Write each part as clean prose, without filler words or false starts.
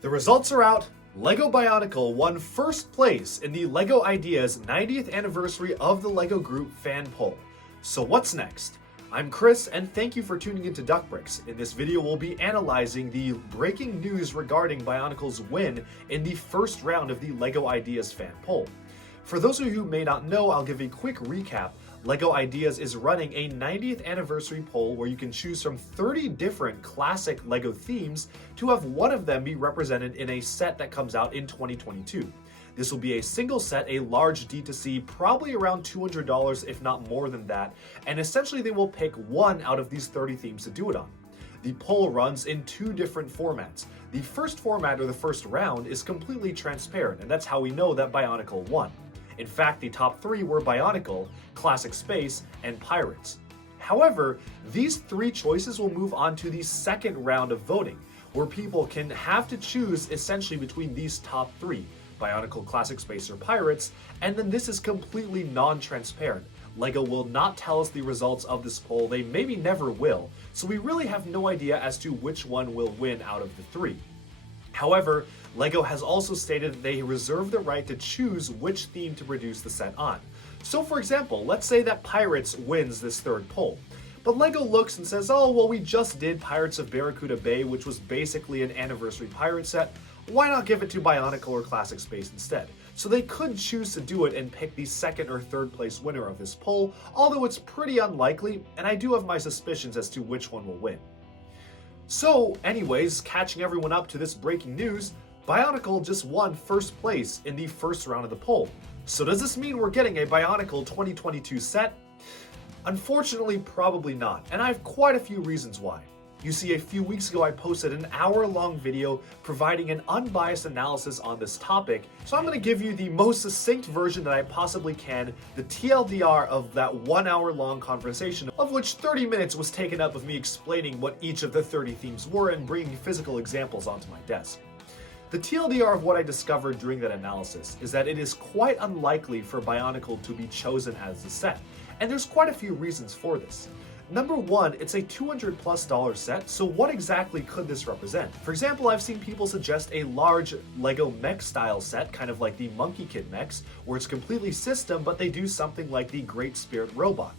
The results are out. LEGO Bionicle won first place in the LEGO Ideas 90th anniversary of the LEGO Group fan poll. So what's next? I'm Chris, and thank you for tuning into Duckbricks. In this video, we'll be analyzing the breaking news regarding Bionicle's win in the first round of the LEGO Ideas fan poll. For those of you who may not know, I'll give a quick recap. LEGO Ideas is running a 90th anniversary poll where you can choose from 30 different classic LEGO themes to have one of them be represented in a set that comes out in 2022. This will be a single set, a large D2C, probably around $200 if not more than that, and essentially they will pick one out of these 30 themes to do it on. The poll runs in two different formats. The first format, or the first round, is completely transparent, and that's how we know that Bionicle won. In fact, the top three were Bionicle, Classic Space, and Pirates. However, these three choices will move on to the second round of voting, where people can have to choose essentially between these top three, Bionicle, Classic Space, or Pirates, and then this is completely non-transparent. LEGO will not tell us the results of this poll, they maybe never will, so we really have no idea as to which one will win out of the three. However, LEGO has also stated that they reserve the right to choose which theme to produce the set on. So for example, let's say that Pirates wins this third poll. But LEGO looks and says, oh, well, we just did Pirates of Barracuda Bay, which was basically an anniversary pirate set. Why not give it to Bionicle or Classic Space instead? So they could choose to do it and pick the second or third place winner of this poll, although it's pretty unlikely, and I do have my suspicions as to which one will win. So anyways, catching everyone up to this breaking news, Bionicle just won first place in the first round of the poll. So does this mean we're getting a Bionicle 2022 set? Unfortunately, probably not, and I have quite a few reasons why. You see, a few weeks ago I posted an hour-long video providing an unbiased analysis on this topic, so I'm going to give you the most succinct version that I possibly can, the TLDR of that 1 hour-long conversation, of which 30 minutes was taken up with me explaining what each of the 30 themes were and bringing physical examples onto my desk. The TLDR of what I discovered during that analysis is that it is quite unlikely for Bionicle to be chosen as the set, and there's quite a few reasons for this. Number one, it's a $200+ set, so what exactly could this represent? For example, I've seen people suggest a large LEGO mech style set, kind of like the Monkey Kid mechs, where it's completely system, but they do something like the Great Spirit robot.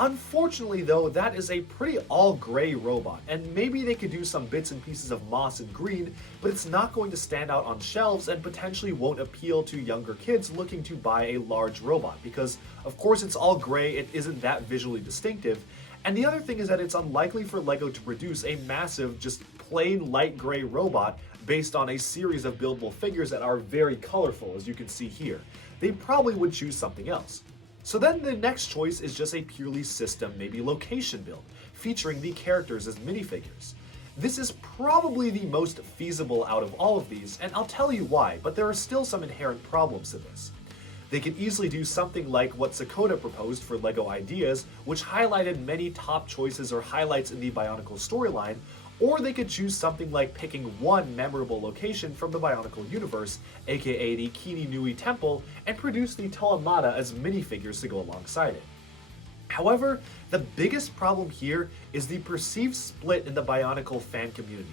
Unfortunately though, that is a pretty all-gray robot, and maybe they could do some bits and pieces of moss and green, but it's not going to stand out on shelves and potentially won't appeal to younger kids looking to buy a large robot, because of course it's all gray, it isn't that visually distinctive. And the other thing is that it's unlikely for LEGO to produce a massive, just plain light gray robot based on a series of buildable figures that are very colorful, as you can see here. They probably would choose something else. So then the next choice is just a purely system, maybe location build, featuring the characters as minifigures. This is probably the most feasible out of all of these, and I'll tell you why, but there are still some inherent problems to this. They could easily do something like what Sakota proposed for LEGO Ideas, which highlighted many top choices or highlights in the Bionicle storyline, or they could choose something like picking one memorable location from the Bionicle universe, aka the Kini-Nui Temple, and produce the Toamata as minifigures to go alongside it. However, the biggest problem here is the perceived split in the Bionicle fan community.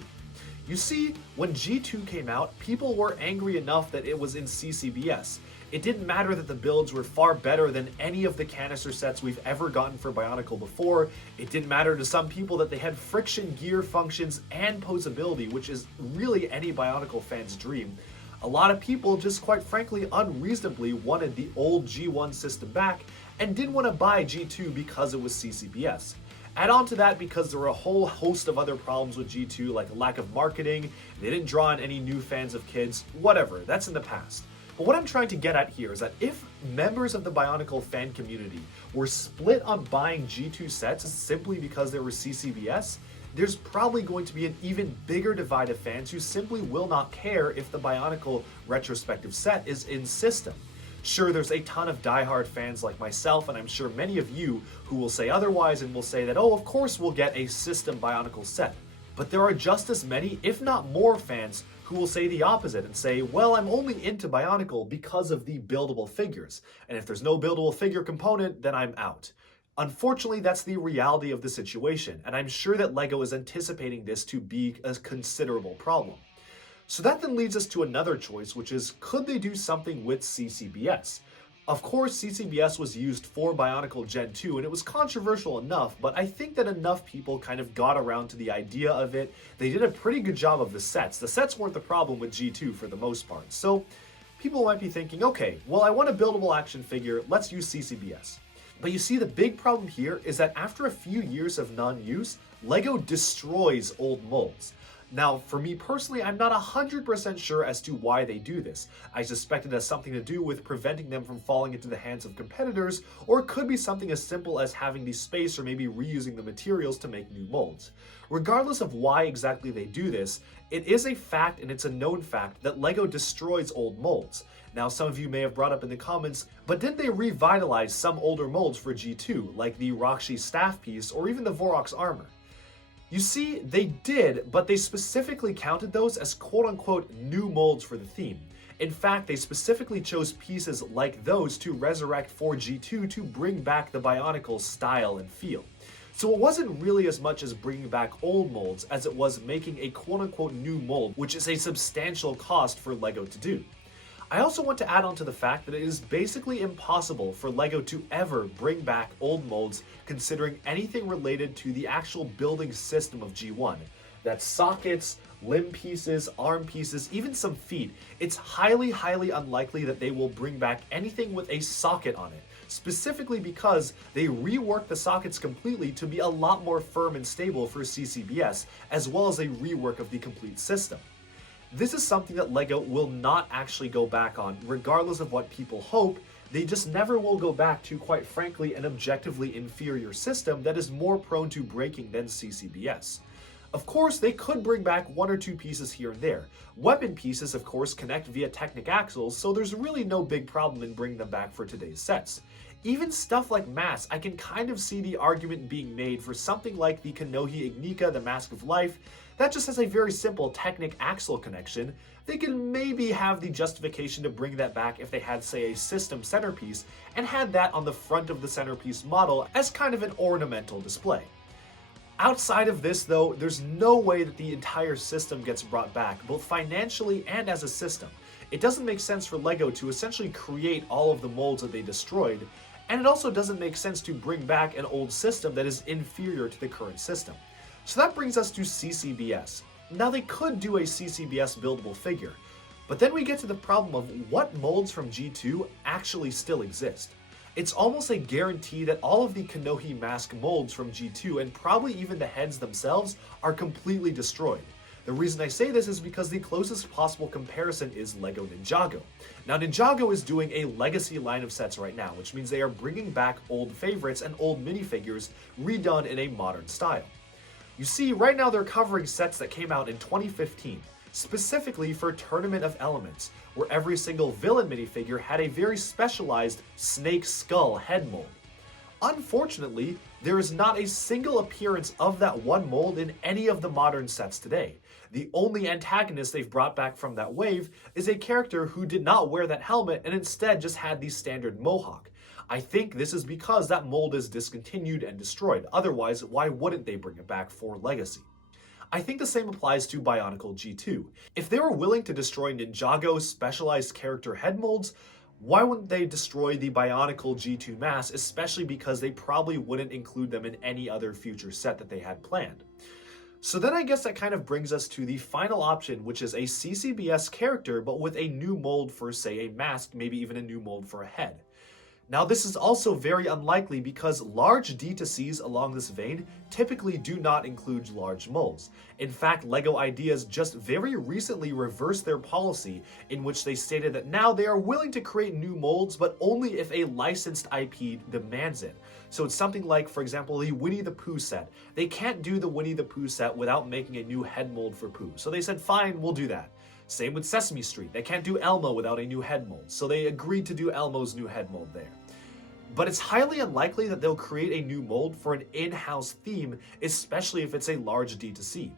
You see, when G2 came out, people were angry enough that it was in CCBS. It didn't matter that the builds were far better than any of the canister sets we've ever gotten for Bionicle before. It didn't matter to some people that they had friction gear functions and posability, which is really any Bionicle fan's dream. A lot of people just quite frankly unreasonably wanted the old G1 system back and didn't want to buy G2 because it was CCBS. Add on to that, because there were a whole host of other problems with G2, like a lack of marketing, they didn't draw in any new fans of kids, whatever, that's in the past. But what I'm trying to get at here is that if members of the Bionicle fan community were split on buying G2 sets simply because they were CCBS, there's probably going to be an even bigger divide of fans who simply will not care if the Bionicle retrospective set is in system. Sure, there's a ton of diehard fans like myself, and I'm sure many of you who will say otherwise and will say that, oh, of course we'll get a system Bionicle set. But there are just as many, if not more, fans who will say the opposite and say, well, I'm only into Bionicle because of the buildable figures, and if there's no buildable figure component, then I'm out. Unfortunately, that's the reality of the situation, and I'm sure that LEGO is anticipating this to be a considerable problem. So that then leads us to another choice, which is, could they do something with CCBS? Of course, CCBS was used for Bionicle Gen 2, and it was controversial enough, but I think that enough people kind of got around to the idea of it. They did a pretty good job of the sets. The sets weren't the problem with G2 for the most part. So people might be thinking, okay, well, I want a buildable action figure, let's use CCBS. But you see, the big problem here is that after a few years of non-use, LEGO destroys old molds. Now, for me personally, I'm not 100% sure as to why they do this. I suspect it has something to do with preventing them from falling into the hands of competitors, or it could be something as simple as having the space or maybe reusing the materials to make new molds. Regardless of why exactly they do this, it is a fact, and it's a known fact, that LEGO destroys old molds. Now, some of you may have brought up in the comments, but didn't they revitalize some older molds for G2, like the Roxy staff piece or even the Vorok's armor? You see, they did, but they specifically counted those as quote-unquote new molds for the theme. In fact, they specifically chose pieces like those to resurrect for G2 to bring back the Bionicle style and feel. So it wasn't really as much as bringing back old molds as it was making a quote-unquote new mold, which is a substantial cost for LEGO to do. I also want to add on to the fact that it is basically impossible for LEGO to ever bring back old molds considering anything related to the actual building system of G1. That's sockets, limb pieces, arm pieces, even some feet. It's highly unlikely that they will bring back anything with a socket on it, specifically because they reworked the sockets completely to be a lot more firm and stable for CCBS, as well as a rework of the complete system. This is something that LEGO will not actually go back on, regardless of what people hope. They just never will go back to, quite frankly, an objectively inferior system that is more prone to breaking than CCBS. Of course, they could bring back one or two pieces here and there. Weapon pieces, of course, connect via Technic axles, so there's really no big problem in bringing them back for today's sets. Even stuff like masks, I can kind of see the argument being made for something like the Kanohi Ignika, the Mask of Life. That just has a very simple Technic axle connection. They can maybe have the justification to bring that back if they had, say, a system centerpiece and had that on the front of the centerpiece model as kind of an ornamental display. Outside of this, though, there's no way that the entire system gets brought back, both financially and as a system. It doesn't make sense for LEGO to essentially create all of the molds that they destroyed, and it also doesn't make sense to bring back an old system that is inferior to the current system. So that brings us to CCBS. Now, they could do a CCBS buildable figure, but then we get to the problem of what molds from G2 actually still exist. It's almost a guarantee that all of the Kanohi mask molds from G2 and probably even the heads themselves are completely destroyed. The reason I say this is because the closest possible comparison is LEGO Ninjago. Now, Ninjago is doing a legacy line of sets right now, which means they are bringing back old favorites and old minifigures redone in a modern style. You see, right now they're covering sets that came out in 2015, specifically for Tournament of Elements, where every single villain minifigure had a very specialized snake skull head mold. Unfortunately, there is not a single appearance of that one mold in any of the modern sets today. The only antagonist they've brought back from that wave is a character who did not wear that helmet and instead just had the standard mohawk. I think this is because that mold is discontinued and destroyed. Otherwise, why wouldn't they bring it back for Legacy? I think the same applies to Bionicle G2. If they were willing to destroy Ninjago's specialized character head molds, why wouldn't they destroy the Bionicle G2 mask, especially because they probably wouldn't include them in any other future set that they had planned? So then I guess that kind of brings us to the final option, which is a CCBS character, but with a new mold for, say, a mask, maybe even a new mold for a head. Now, this is also very unlikely because large D2Cs along this vein typically do not include large molds. In fact, LEGO Ideas just very recently reversed their policy in which they stated that now they are willing to create new molds, but only if a licensed IP demands it. So it's something like, for example, the Winnie the Pooh set. They can't do the Winnie the Pooh set without making a new head mold for Pooh. So they said, fine, we'll do that. Same with Sesame Street. They can't do Elmo without a new head mold. So they agreed to do Elmo's new head mold there. But it's highly unlikely that they'll create a new mold for an in-house theme, especially if it's a large D2C.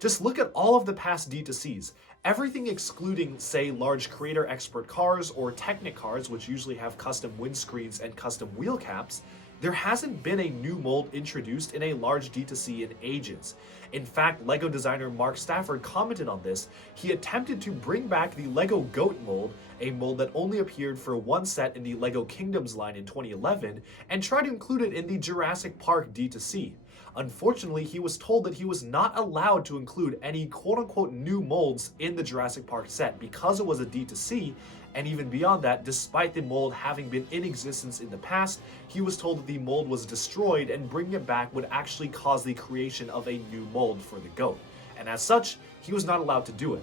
Just look at all of the past D2Cs. Everything excluding, say, large creator expert cars or Technic cars, which usually have custom windscreens and custom wheel caps, There hasn't been a new mold introduced in a large D2C in ages. In fact, LEGO designer Mark Stafford commented on this. He attempted to bring back the LEGO Goat mold, a mold that only appeared for one set in the LEGO Kingdoms line in 2011, and tried to include it in the Jurassic Park D2C. Unfortunately, he was told that he was not allowed to include any quote-unquote new molds in the Jurassic Park set because it was a D2C, and even beyond that, despite the mold having been in existence in the past, he was told that the mold was destroyed and bringing it back would actually cause the creation of a new mold for the goat. And as such, he was not allowed to do it.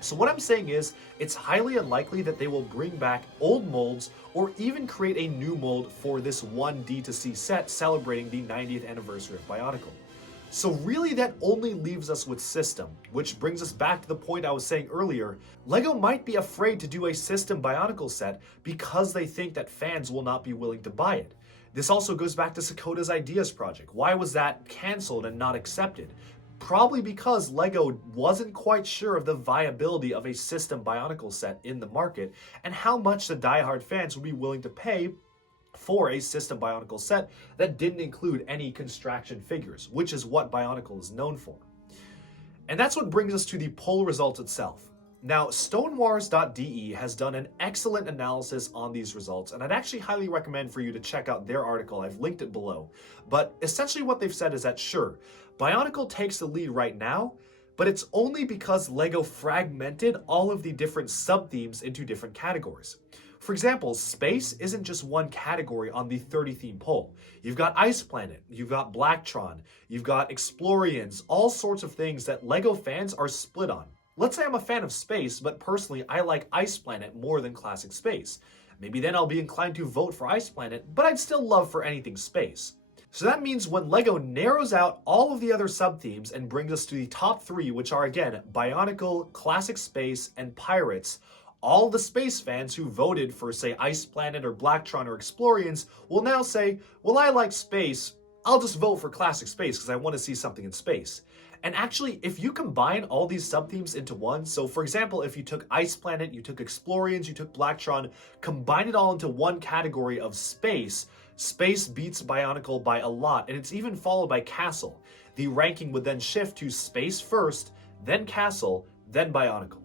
So what I'm saying is, it's highly unlikely that they will bring back old molds or even create a new mold for this one D2C set celebrating the 90th anniversary of Bionicle. So really that only leaves us with system, which brings us back to the point I was saying earlier. LEGO might be afraid to do a system Bionicle set because they think that fans will not be willing to buy it. This also goes back to Sakota's Ideas project. Why was that cancelled and not accepted? Probably because LEGO wasn't quite sure of the viability of a system Bionicle set in the market and how much the diehard fans would be willing to pay for a system Bionicle set that didn't include any construction figures, which is what Bionicle is known for. And that's what brings us to the poll results itself. Now, stonewars.de has done an excellent analysis on these results, and I'd actually highly recommend for you to check out their article. I've linked it below. But essentially what they've said is that sure, Bionicle takes the lead right now, but it's only because LEGO fragmented all of the different sub-themes into different categories. For example, space isn't just one category on the 30 theme poll. You've got Ice Planet, you've got Blacktron, you've got Explorians, all sorts of things that LEGO fans are split on. Let's say I'm a fan of space, but personally I like Ice Planet more than Classic Space. Maybe then I'll be inclined to vote for Ice Planet, but I'd still love for anything space. So that means when LEGO narrows out all of the other sub-themes and brings us to the top three, which are again, Bionicle, Classic Space, and Pirates, all the space fans who voted for, say, Ice Planet or Blacktron or Explorians will now say, well, I like space, I'll just vote for Classic Space because I want to see something in space. And actually, if you combine all these sub-themes into one, so for example, if you took Ice Planet, you took Explorians, you took Blacktron, combine it all into one category of space, space beats Bionicle by a lot, and it's even followed by Castle. The ranking would then shift to space first, then Castle, then Bionicle.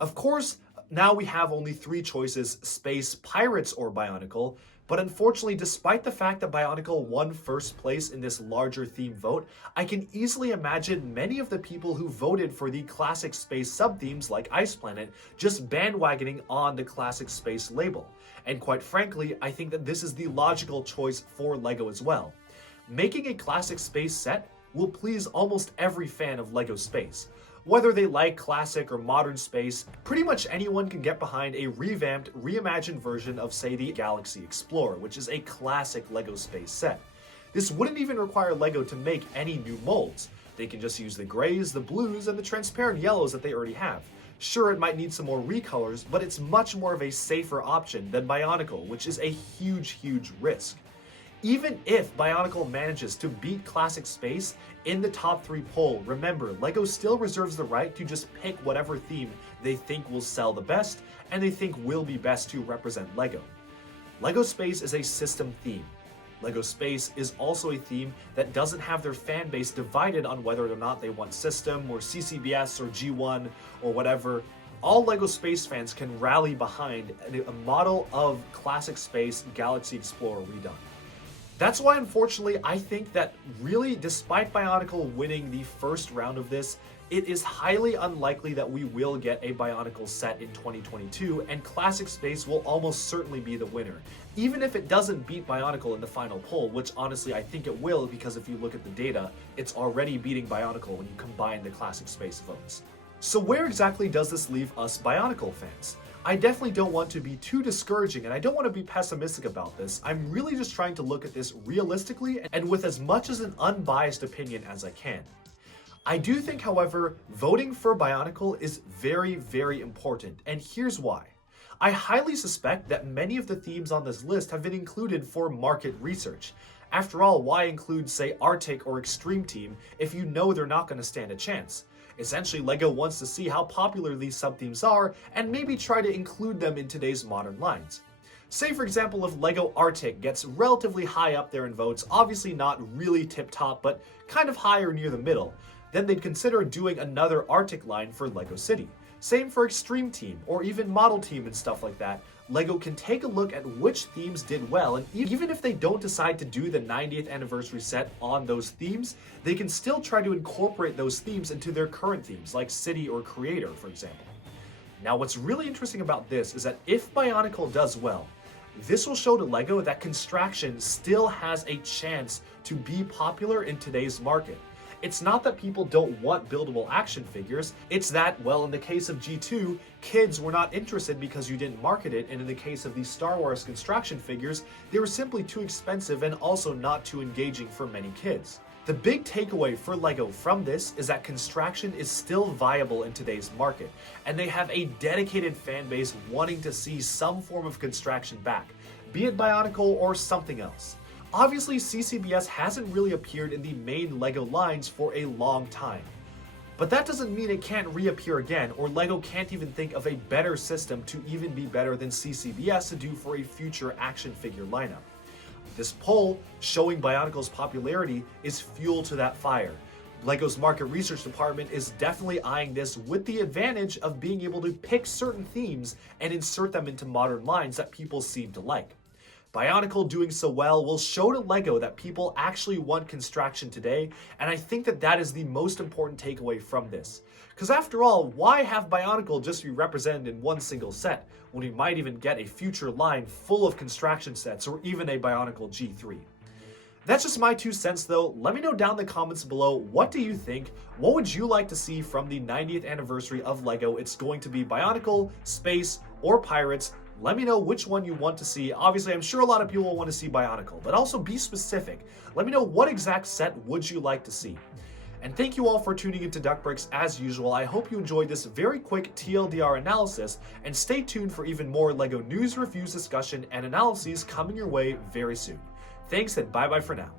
Of course, now we have only three choices, space, Pirates, or Bionicle, but unfortunately, despite the fact that Bionicle won first place in this larger theme vote, I can easily imagine many of the people who voted for the Classic Space sub-themes like Ice Planet just bandwagoning on the Classic Space label. And quite frankly, I think that this is the logical choice for LEGO as well. Making a Classic Space set will please almost every fan of LEGO Space. Whether they like classic or modern space, pretty much anyone can get behind a revamped, reimagined version of, say, the Galaxy Explorer, which is a classic LEGO Space set. This wouldn't even require LEGO to make any new molds. They can just use the grays, the blues, and the transparent yellows that they already have. Sure, it might need some more recolors, but it's much more of a safer option than Bionicle, which is a huge risk. Even if Bionicle manages to beat Classic Space in the top three poll, remember, LEGO still reserves the right to just pick whatever theme they think will sell the best and they think will be best to represent LEGO. LEGO Space is a system theme. LEGO Space is also a theme that doesn't have their fan base divided on whether or not they want system or CCBS or G1 or whatever. All LEGO Space fans can rally behind a model of Classic Space Galaxy Explorer redone. That's why, unfortunately, I think that really, despite Bionicle winning the first round of this, it is highly unlikely that we will get a Bionicle set in 2022, and Classic Space will almost certainly be the winner. Even if it doesn't beat Bionicle in the final poll, which honestly I think it will, because if you look at the data, it's already beating Bionicle when you combine the Classic Space votes. So where exactly does this leave us Bionicle fans? I definitely don't want to be too discouraging, and I don't want to be pessimistic about this. I'm really just trying to look at this realistically and with as much as an unbiased opinion as I can. I do think, however, voting for Bionicle is very important, and here's why. I highly suspect that many of the themes on this list have been included for market research. After all, why include, say, Arctic or Extreme Team if you know they're not going to stand a chance? Essentially, LEGO wants to see how popular these sub-themes are and maybe try to include them in today's modern lines. Say for example if LEGO Arctic gets relatively high up there in votes, obviously not really tip top, but kind of higher near the middle, then they'd consider doing another Arctic line for LEGO City. Same for Extreme Team, or even Model Team and stuff like that. LEGO can take a look at which themes did well, and even if they don't decide to do the 90th anniversary set on those themes, they can still try to incorporate those themes into their current themes, like City or Creator, for example. Now, what's really interesting about this is that if Bionicle does well, this will show to LEGO that Construction still has a chance to be popular in today's market. It's not that people don't want buildable action figures, it's that, well, in the case of G2, kids were not interested because you didn't market it, and in the case of these Star Wars Construction figures, they were simply too expensive and also not too engaging for many kids. The big takeaway for LEGO from this is that Construction is still viable in today's market, and they have a dedicated fan base wanting to see some form of Construction back, be it Bionicle or something else. Obviously, CCBS hasn't really appeared in the main LEGO lines for a long time. But that doesn't mean it can't reappear again, or LEGO can't even think of a better system to even be better than CCBS to do for a future action figure lineup. This poll, showing Bionicle's popularity, is fuel to that fire. LEGO's market research department is definitely eyeing this with the advantage of being able to pick certain themes and insert them into modern lines that people seem to like. Bionicle doing so well will show to LEGO that people actually want Construction today, and I think that that is the most important takeaway from this. Because after all, why have Bionicle just be represented in one single set, when we might even get a future line full of Construction sets, or even a Bionicle G3? That's just my 2 cents though. Let me know down in the comments below, what do you think? What would you like to see from the 90th anniversary of LEGO? It's going to be Bionicle, Space, or Pirates. Let me know which one you want to see. Obviously, I'm sure a lot of people will want to see Bionicle, but also be specific. Let me know what exact set would you like to see. And thank you all for tuning into Duckbricks as usual. I hope you enjoyed this very quick TLDR analysis, and stay tuned for even more LEGO news, reviews, discussion, and analyses coming your way very soon. Thanks, and bye-bye for now.